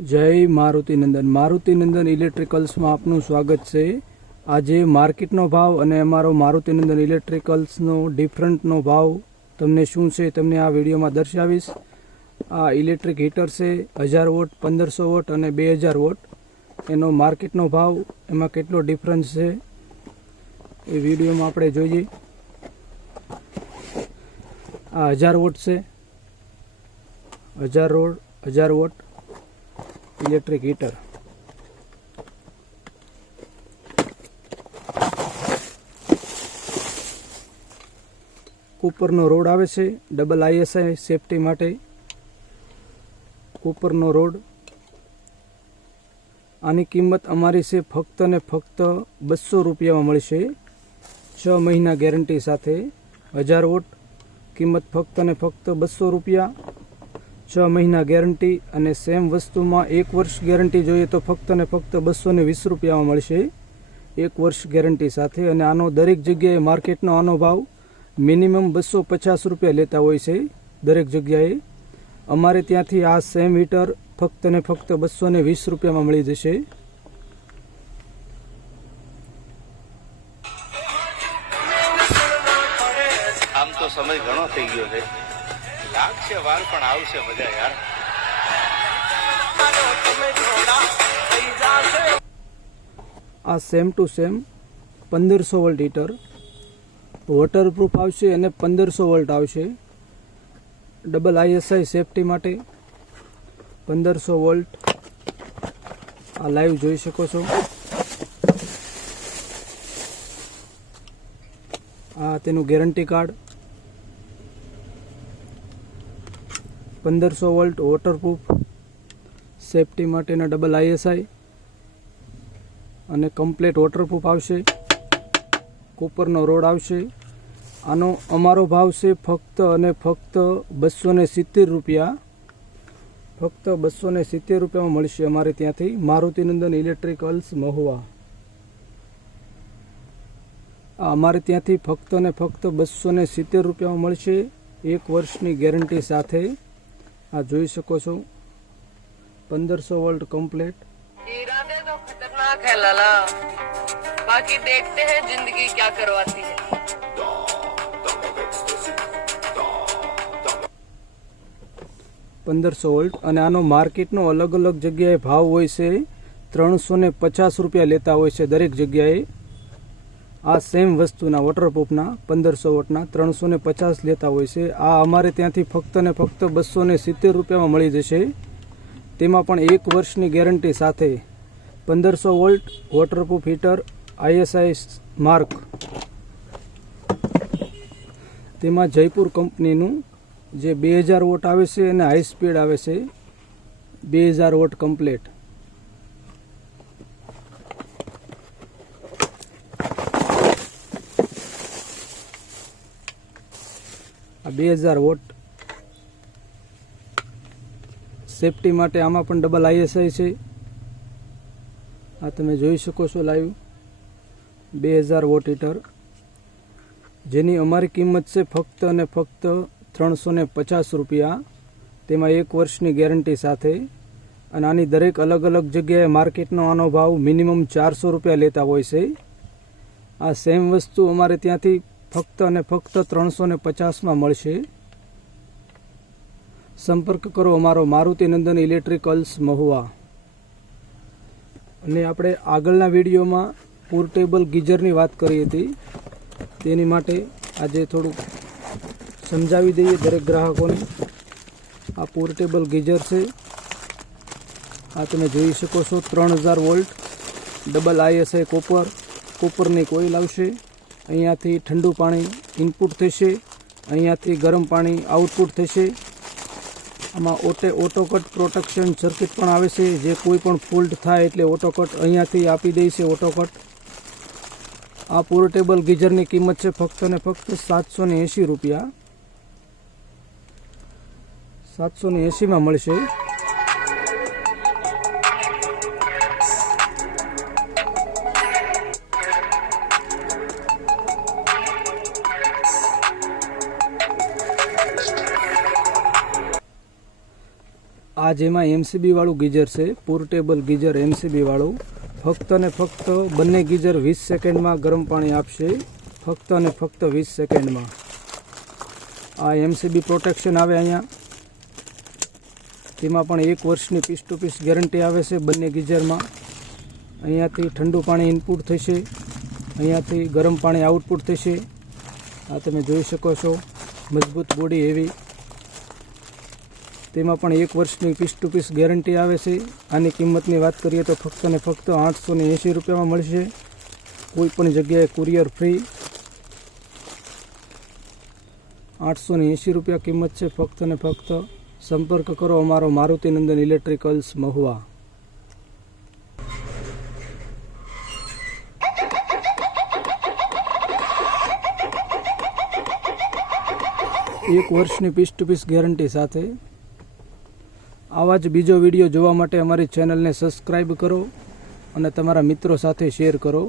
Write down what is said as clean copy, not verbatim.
जय मारुतिनंदन इलेक्ट्रिकल्स में आपनु स्वागत है। आज मार्केट नो भाव और अमारो Marutinandan electricals no different no भाव तमने शू है तमने आ वीडियो में दर्शावीश। आ इलेक्ट्रिक हीटर से 1000 वोट 1500 वोट और 2000 वोट एनो मार्केट नो भाव एम केटलो डिफरन्स है ए वीडियो में आपणे जोईए। आ 1000 वोट से 1000 वोट इलेक्ट्रिक हीटर। कूपर नो रोड आवे छे डबल ISI सेफ्टी माटे। कूपर नो रोड आनी किंमत अमारी से फक्त ने फक्त 200 रुपया में मळशे। 6 महीना गेरंटी साथे 1000 वोट किंमत फक्त ने फक्त 200 रुपया। 6 महीना गेरंटी और सेम वस्तु में 1 वर्ष गेरंटी જોઈએ तो फक्त ने फक्त 220 रुपया में મળશે 1 वर्ष गेरंटी साथे। અને આનો દરેક જગ્યાએ માર્કેટનો આનો ભાવ મિનિમમ 250 રૂપિયા લેતા હોય છે દરેક જગ્યાએ। અમારે ત્યાંથી આ સેમ હીટર ફક્ત ને ફક્ત 220 રૂપિયામાં મળી જશે। આમ તો સમય ઘણો થઈ ગયો છે, લાગશે વાર પણ આવશે મજા યાર। આ same to same 1500 volt heater waterproof આવશે અને 1500 વોલ્ટ આવશે। ડબલ ISI સેફટી માટે 1500 વોલ્ટ આ લાઈવ જોઈ શકો છો। આ તેનું guarantee card 1500 volt waterproof safety માટેના ડબલ ISI અને કમ્પ્લીટ વોટરપ્રૂફ આવશે। કૂપરનો રોડ આવશે। આનો અમારો ભાવ છે ફક્ત અને ફક્ત 270 રૂપિયા। ફક્ત 270 રૂપિયામાં મળશે અમારે ત્યાંથી મારુતિનંદન ઇલેક્ટ્રિકલ્સ મહુવા। અમારે ત્યાંથી ફક્ત ને ફક્ત 270 રૂપિયામાં મળશે 1 વર્ષની ગેરંટી સાથે। आ જોઈ શકો છો 1500 वोल्ट कंप्लीट। इरादे तो खतरनाक है लाला, बाकी देखते हैं जिंदगी क्या करवाती है। 1500 वोल्ट અને આનો માર્કેટનો અલગ અલગ જગ્યાએ ભાવ હોય છે 350 રૂપિયા લેતા હોય છે દરેક જગ્યાએ। આ સેમ વસ્તુના વોટરપ્રૂફના 1500 વોટના 350 લેતા હોય છે। આ અમારે ત્યાંથી ફક્ત ને ફક્ત 270 રૂપિયામાં મળી જશે, તેમાં પણ 1 વર્ષની ગેરંટી સાથે। 1500 volt waterproof heater ISI mark, તેમાં જયપુર કંપનીનું જે 2000 વોટ આવે છે અને હાઈ સ્પીડ આવે છે 2000 વોટ કમ્પ્લીટ। आ 2000 वोट सेफ्टी माटे आमा पण डबल ISI છે। आ तमे જોઈ શકો છો લાઈવ 2000 वोट हीटर જેની અમારી કિંમત છે ફક્ત અને ફક્ત 350 રૂપિયા, તેમાં 1 વર્ષની ગેરંટી સાથે। અને આની દરેક અલગ અલગ જગ્યાએ માર્કેટનો આનો ભાવ મિનિમમ 400 રૂપિયા લેતા હોય છે। આ સેમ વસ્તુ અમારે ત્યાંથી ફક્ત અને ફક્ત 350 માં મળશે। સંપર્ક કરો અમારો મારુતિનંદન ઇલેક્ટ્રિકલ્સ મહુવા। અને આપણે આગળના વિડીયોમાં પોર્ટેબલ ગીઝરની વાત કરી હતી, તેની માટે આજે થોડું સમજાવી દઈએ દરેક ગ્રાહકોને। આ પોર્ટેબલ ગીઝર છે। આ તમે જોઈ શકો છો 3000 વોલ્ટ ડબલ ISI કોપરની કોઇલ આવશે। અહીંયાથી ઠંડુ પાણી ઇનપુટ થશે, અહીંયાથી ગરમ પાણી આઉટપુટ થશે। આમાં ઓટોકટ પ્રોટેક્શન સર્કિટ પણ આવે છે, જે કોઈ પણ ફોલ્ટ થાય એટલે ઓટોકટ અહીંયાથી આપી દે છે ઓટોકટ। આ પોર્ટેબલ ગીઝરની કિંમત છે ફક્ત ને ફક્ત 780 રૂપિયા। 780 માં મળશે। આ આ જેમાં એમસીબી વાળું ગીઝર છે, પોર્ટેબલ ગીઝર એમસીબી વાળું. ફક્ત ને ફક્ત બંને ગીઝર 20 સેકન્ડમાં ગરમ પાણી આપશે, ફક્ત અને ફક્ત 20 સેકન્ડમાં. આ એમસીબી પ્રોટેક્શન આવે અહીંયા, તેમાં પણ 1 વર્ષની પીસ ટુ પીસ ગેરંટી આવે છે બંને ગીઝરમાં. અહીંયાથી ઠંડુ પાણી ઇનપુટ થશે, અહીંયાથી ગરમ પાણી આઉટપુટ થશે. આ તમે જોઈ શકો છો, મજબૂત બોડી એવી. તેમાં પણ 1 વર્ષની પીસ ટુ પીસ ગેરંટી આવે છે. આની કિંમતની વાત કરીએ તો ફક્ત ને ફક્ત 880 રૂપિયામાં મળશે. કોઈ પણ જગ્યાએ કુરિયર ફ્રી. 880 રૂપિયા કિંમત છે ફક્ત ને ફક્ત. સંપર્ક કરો અમારો મારુતિનંદન ઇલેક્ટ્રિકલ્સ મહુવા. એક વર્ષની પીસ ટુ પીસ ગેરંટી સાથે. આવા જ બીજો વિડીયો જોવા માટે અમારી ચેનલને સબસ્ક્રાઈબ કરો અને તમારા મિત્રો સાથે શેર કરો.